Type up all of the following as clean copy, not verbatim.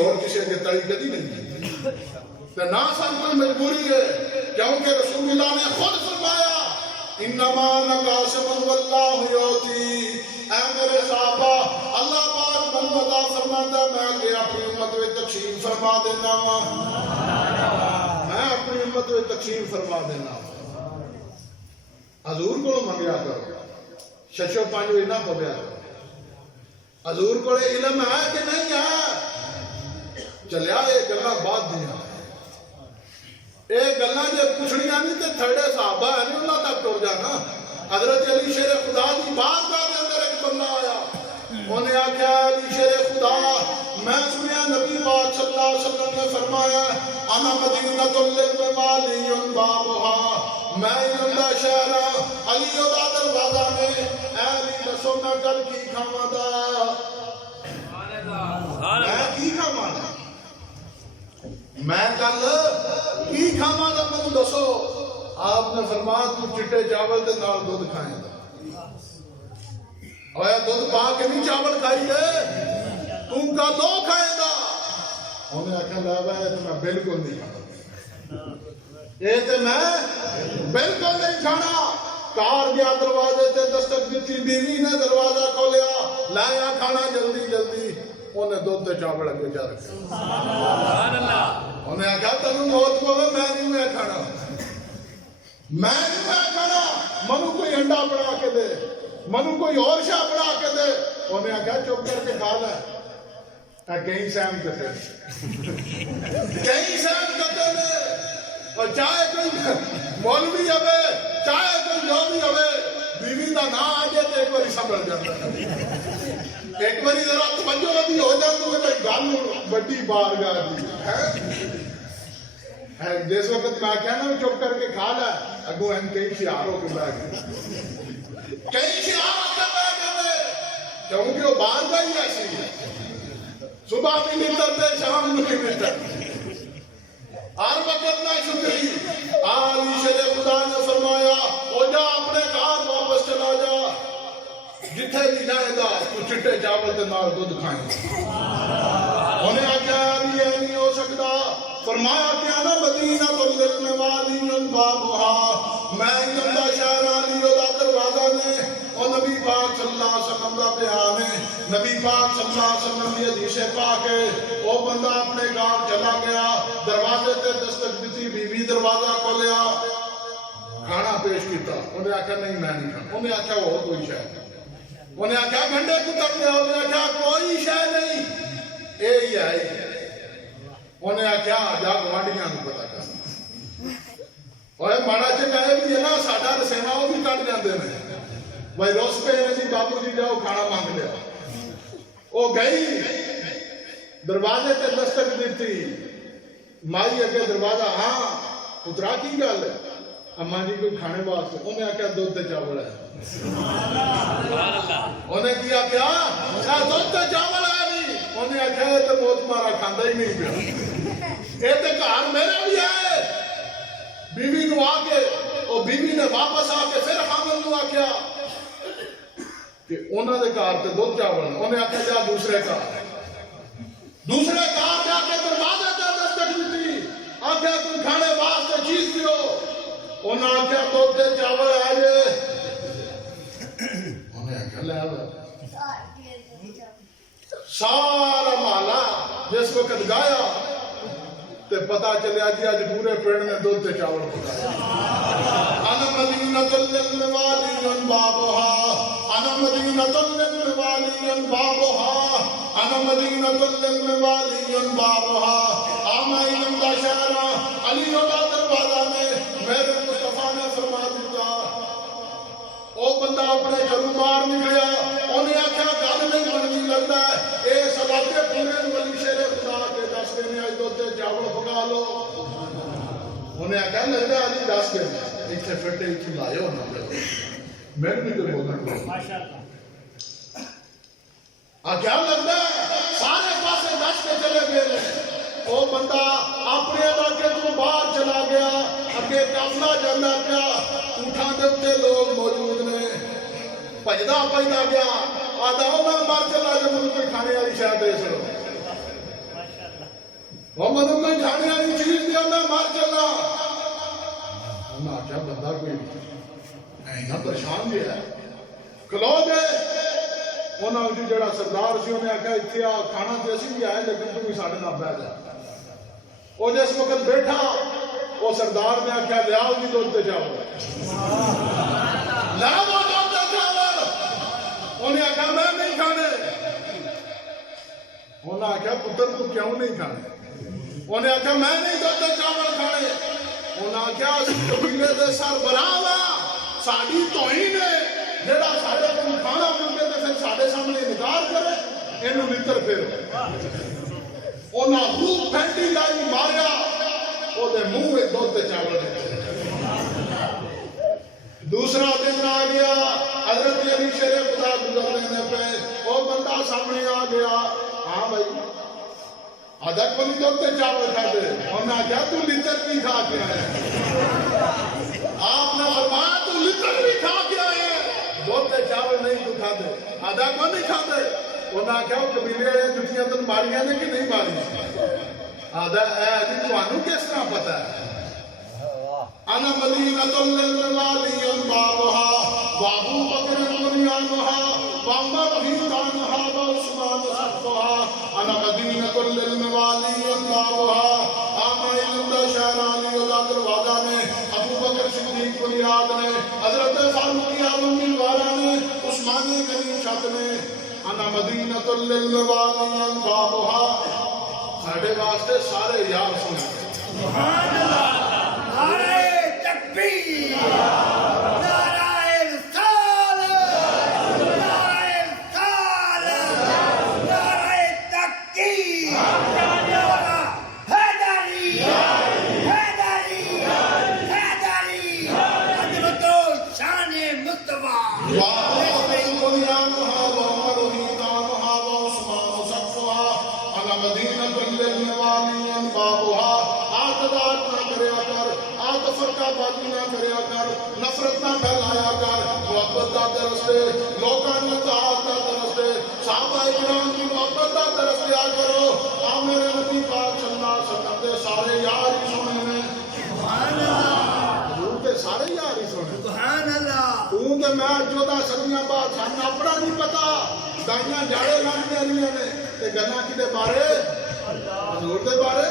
اور کسی کے تڑی کدی نہیں کی نہ سن کوئی مجبوری ہے، کیونکہ رسول اللہ نے خود فرمایا انما نقاسم واللہ یعطی، اے میرے صحابہ اللہ پاک بندہ فرماتا میں کہ اپنی امت میں تقسیم فرما دینا ہوں، میں اپنی امت میں تقسیم فرما دینا ہوں۔ حضور کو منگیا کرو، ششو پانچ نہ پویا کرو، حضور کو علم ہے کہ نہیں ہے، چلیا یہ گلا بعد دیا یہ گلا جی پوچھنیاں نہیں تو تھڑے صحابہ ہے نہیں اللہ تک ٹر جانا۔ حضرت علی شیر خدا کی بات کا دے اندر ایک بندہ آیا، انہیں آکھا علی شیر خدا میں سنیا نبی پاک صلی اللہ علیہ وسلم نے فرمایا انا مدینۃ العلم والی بابھا، میں علم دا شہر علی دا دروازہ میں، اے علی دسو میں کل کی کھاواں دا، میں کی کھاواں دا، میں کل کی کھاواں دا مجھے دسو۔ آپ نے فرمایا تو چٹے چاول دے نال دودھ کھائیں گا، اور دودھ پا کے نہیں چاول کھائی ہے تم کا دو کھائے گا۔ انہیں آکھا لابا ہے تو میں بالکل نہیں کھانا، یہ تو میں بالکل نہیں کھانا۔ کار گیا دروازے تے دستک دیتی، بیوی نے دروازہ کھولیا، لایا کھانا جلدی جلدی، انہیں دودھ تے چاول اگے جا رکھے، انہیں آکھا تنو موت کو میں نہیں میں کھانا، میں نہیں میں کھانا، منو کوئی انڈا بنا کے دے، منو کوئی اور شاہ بنا کے دے۔ انہیں آکھا چپ کر کے کھا لے، کہیں سیم کتے کہیں سیم کتے نے، اور چاہے کوئی مولوی ہوئے چاہے کوئی جو بھی ہوئے، بیوی دا نہ آ جائے تو ایک باری سنبھل جاتا ہے، ایک باری ذرا توجہ بھی ہو جاتی ہے کہ گل بڑی بارگاہ دی ہے۔ جس وقت میں کہنا چپ کر کے کھا لے، اگوں ہم کئی شعار ہو کے بیٹھ گئے، کئی شعار ہو کے بیٹھ گئے، کیونکہ وہ بارگاہ ہی ایسی ہے، صبح بھی نہیں کرتے شام بھی نہیں کرتے، ہر وقت نہ شکری۔ علی شیر خدا نے فرمایا او جا اپنے گھر واپس چلا جا، جتھے بھی جائے گا تو چٹے چاول دے نال دودھ کھائیں۔ انہیں آکھا علی یہ نہیں ہو سکتا، فرمایا کہ انا مدینۃ العلم والی بابھا، میں علم دا شہر علی دا دروازہ نے۔ اور نبی پاک صلی اللہ علیہ وسلم دا بیان ہے، نبی پاک صلی اللہ علیہ وسلم کی حدیث پاک ہے، وہ بندہ اپنے گھر چلا گیا، دروازے تے دستک دیتی، بیوی دروازہ کھولیا، کھانا پیش کیتا، انہیں آکھا نہیں میں نہیں کھانا، انہیں آکھا وہ کوئی شے، انہیں آکھا گھنٹے کتر گیا، انہیں آکھا کوئی شے نہیں، اے ہی آئی، انہیں آکھا جا گوانڈیاں کو پتا کر، اور ماڑا چکائے بھی ہے نا ساڈا رسینا وہ بھی کٹ جاندے نے، بھائی روز پہ ہے جی بابو جی جاؤ کھانا مانگ لیا، وہ گئی دروازے تے دستک دیتی، مائی اگے دروازہ، ہاں پترا کی گل ہے، اماں جی کوئی کھانے واسطے، انہیں آکھا دودھ تے چاول ہے، انہیں کیا کیا دودھ تے چاول ہے نہیں، انہیں آکھا یہ تو موت مارا کھاندا ہی نہیں پیا، یہ تو گھر میرا بھی ہے۔ بیوی نو آ کے اور بیوی نے واپس آ کے پھر خامن نو آکھیا کہ انہوں نے کار تے دودھ چاول، انہیں آکھا جا دوسرے کار جا کے دروازے تے دستک دیتی، آکھیا تم کھانے واسطے چیز دیو، انہوں نے آکھیا دودھ تے چاول آئے، انہیں آکھا لے آئے، سارا محلہ جس وقت گایا تے پتا چلیا جی آج پورے پیڑ نے دودھ تے چاول پکایا۔ انا مدینۃ العلم والی بابھا، انا مدینۃ العلم والی بابھا، انا مدینۃ العلم والی بابھا، آما علم دا شہر علی دا دروازہ میں، میرے مصطفیٰ نے فرما دیتا۔ او بندہ اپنے گھروں باہر نکلیا، انہیں آکھیا گل نہیں بننی لگتا ہے، اے سلاتے پورے ولی شیر خدا کے دس دینے آج دودھ تے چاول پکا لو، انہیں آکھیا لگتا ہے علی دس دن اتنے فٹے اتنے لائے ہونا میں نہیں کوئی بولنا آکھیا لگتا ہے سارے پاسے دس کے چلے گئے، او بندہ اپنے علاقے تو باہر چلا گیا، اگے قافلہ جانا پیا، اونٹاں دے اوتے لوگ موجود نے، بھجدا گیا، آدھا میں مر چلا جو مجھے کوئی کھانے والی شاید دے سکو، وہ مدو میں کھانے والی چیز دیا میں مار چلا انہاں آخیا بندہ کوئی اینا پریشان بھی ہے کھلو دے انہاں دی جڑا سردار سی انہیں آخیا اتنے آ کھانا تے اسی بھی آئے لیکن تو بھی ساڈے نال بیٹھ جا وہ جس وقت بیٹھا وہ سردار نے آخیا لیا اس کی دودھ تے چاول لا وہ دودھ تے چاول انہیں آخیا میں نہیں کھانے انہیں آخیا پتر تو کیوں نہیں کھانے انہیں آخیا میں نہیں دودھ تے چاول کھانے انہیں آخیا اس قبیلے دے سربراہ وا ساڈی توہین ہے جڑا ساڈے کول کھانا منگے تے پھر ساڈے سامنے انکار کرے اینوں نتر پھر انہیں خوب پھینٹی لائی ماریا وہ دے منہ ایک دودھ تے چاول دیتے دوسرا دن آ گیا حضرت علی شیر خدا گزر لینے پہ وہ بندہ سامنے آ گیا ہاں بھائی آدھا کوئی دودھ تے چاول کھا دے انہیں کیا تو لتر بھی کھا کے آئے آپ نے فرمایا تو لتر بھی کھا کے آئے دودھ تے چاول نہیں تو کھا دے آدھا کو نہیں کھا دے انہیں کیا وہ قبیلے والے جتیاں تن ماریاں نے کہ نہیں ماریاں آدھا اے جی تمہوں کس طرح پتہ ہے انا مدینۃ للوالی بابها وابو بکر بنیانها وعمر حیطانها وعثمان صفها انا مدینۃ للوالی بابها آمین شہرانی اللہ دروازہ میں ابو بکر صدیق بنیاد نے حضرت فاروق اعظم الوارا نے عثمان غنی چھت نے انا مدینۃ للوالی بابها ساڑھے واسطے سارے یار سنے سبحان اللہ نعرہ تکبیر نعرہ رسالت نعرہ رسالت نعرہ تکبیر نعرہ حیدری حیدری حیدری عظمت و شان مصطفیٰ بازی نہ کریا کر نفرت نہ پھیلایا کر محبت دا درستے لوکاں نوں اتحاد دا درستے صحابہ کرام کی محبت دا درستے آ کرو آ میرے نبی پاک صلی اللہ علیہ وسلم دے سارے یار ہی سنے نے سبحان اللہ حضور دے سارے یار ہی سنے سبحان اللہ تو تے میں 14 صدیاں بعد سانوں اپنا نہیں پتا دائیاں جاڑے لگ رہی نے تے گلاں کدے بارے حضور دے بارے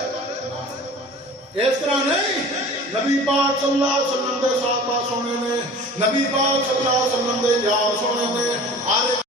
اس طرح نہیں نبی پاک صلی اللہ علیہ وسلم دے صحابہ سونے نے نبی پاک صلی اللہ علیہ وسلم دے یار سونے نے